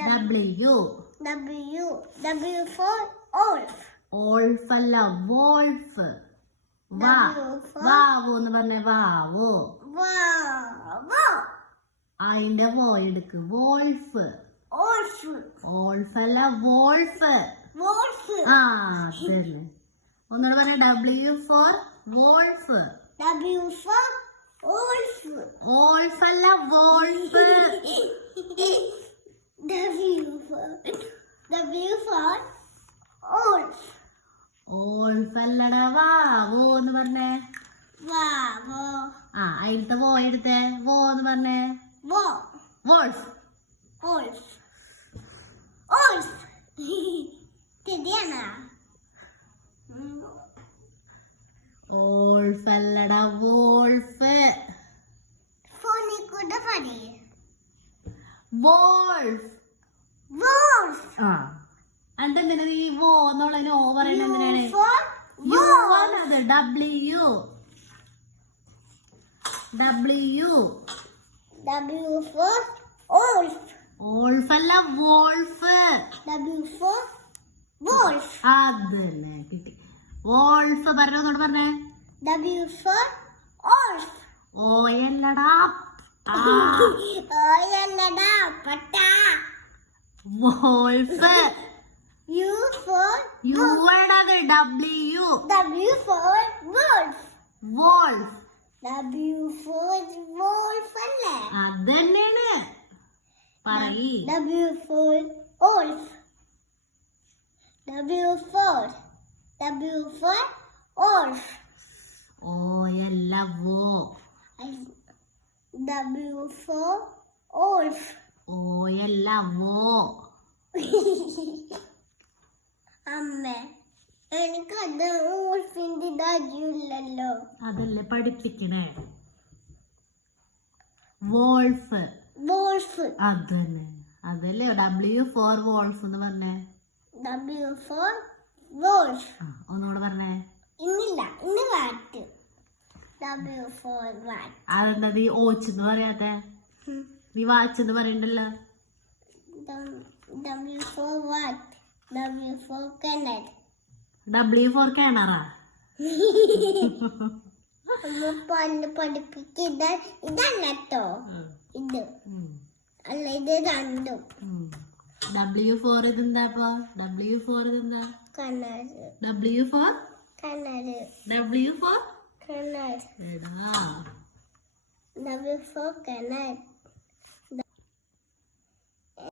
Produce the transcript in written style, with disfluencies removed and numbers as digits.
W. W for wolf. Wolf അല്ല wolf. വാവോ എന്ന് പറഞ്ഞ വാവോ. അതിന്റെ വോ എടുക്ക്. wolf. wolf അല്ല wolf. ആ അതല്ലേ. ഒന്നുകൂടെ പറഞ്ഞ W for wolf. W for wolf. wolf അല്ല wolf. W for wolf. wolf അല്ലടാ വാവോ എന്ന് പറഞ്ഞേ. വാവോ. ആ അതിലത്തെ വോ എടുത്തേ. വോ എന്ന് പറഞ്ഞേ. wolf. ശരിയാണോ? wolf അല്ലടാ wolf. ഫോണിൽ കൂടെ പറയേ. wolf. ആ എന്തിനാ ഈ വോ എന്നുള്ളതിന് ഓ പറയുന്നത് എന്തിനാണ്? യു ആണത്. W. for wolf. wolf അല്ല wolf. W for wolf. അതല്ലേ കിട്ടി. wolf പറഞ്ഞോട് പറഞ്ഞേ. W for wolf. ഓയല്ലടാ. ഓയല്ലടാ പട്ട. wolf. U for യു ആണത്. W. W for wolf. W for wolf അല്ലേ? അതന്നെയാണ്. പറയ്. W for wolf. W for wolf. ഓയല്ല വോ. W for wolf. ഓയല്ല വോ. അമ്മ എനിക്കത് wolfന്റെ ഇതായില്ലല്ലോ. അതല്ലേ പഠിപ്പിക്കണേ. wolf. അതല്ലേ W for wolf എന്ന് പറഞ്ഞേ. W for wolf. ഒന്നുകൂടെ പറഞ്ഞേ. ഇന്ന് വാറ്റ്. W for what? അതെന്താ നീ ഓച്ചെന്ന് പറയാത്തെ? നീ വാച്ചെന്ന് പറയണ്ടല്ലോ. W for what? W for കിണർ. W for കിണറാ. പണ്ട് പഠിപ്പിക്കുന്ന ഇതല്ല കേട്ടോ. ഇത് അല്ല, ഇത് രണ്ടും. W for ഇതെന്താ? W for ഇതെന്താ? കിണർ. W for കിണർ. W for കിണർ. എടാ. W for കിണർ.